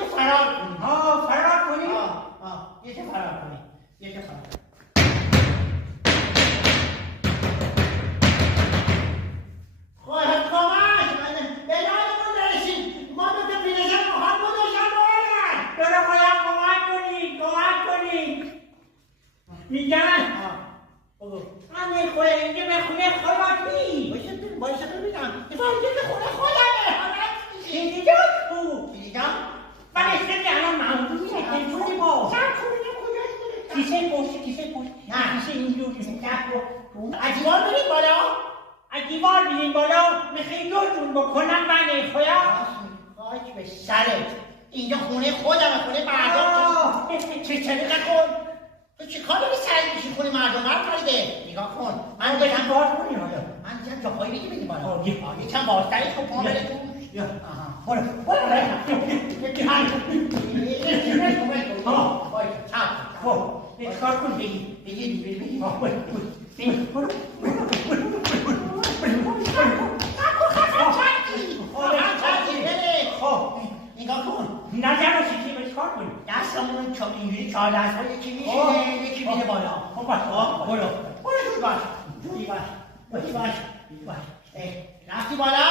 یه فرار کنی. فرار کنی؟ یه چه فرار کنی. یه چه فرار. خواهد کمک به یادمون برسید ما به پیرزن محمد و شمارن داره خواهد کمک کنی میگن همه خواهد اینجا به خونه خواهدی باشه ببینم اینجا به خونه خودمه اینجا تو اینجا فرشته که الان معمولیه تلفونی با سر کنیم کجاش کنیم کیسه پشت نه کیسه اینجوری از دیوار بریم بالا از دیوار بیریم بالا میخوایی جون بکنم بنه خواهد خاک به سرت اینجا خونه خودمه خونه مردم چه نکن تو چه کار داری سرت میشی خونه مردم هر کاریده نگاه کن من بگم باز کنی حالا من دیدم جاهای بگی بگی بالا یکم بازترش کن پا بره توش برو چکار کن بگی نگاه کن نظر رو شکلی به چکار کنی دستمون اینجوری چهار دست ها یکی میشه یکی میده بالا برو جوی باش رفتی بالا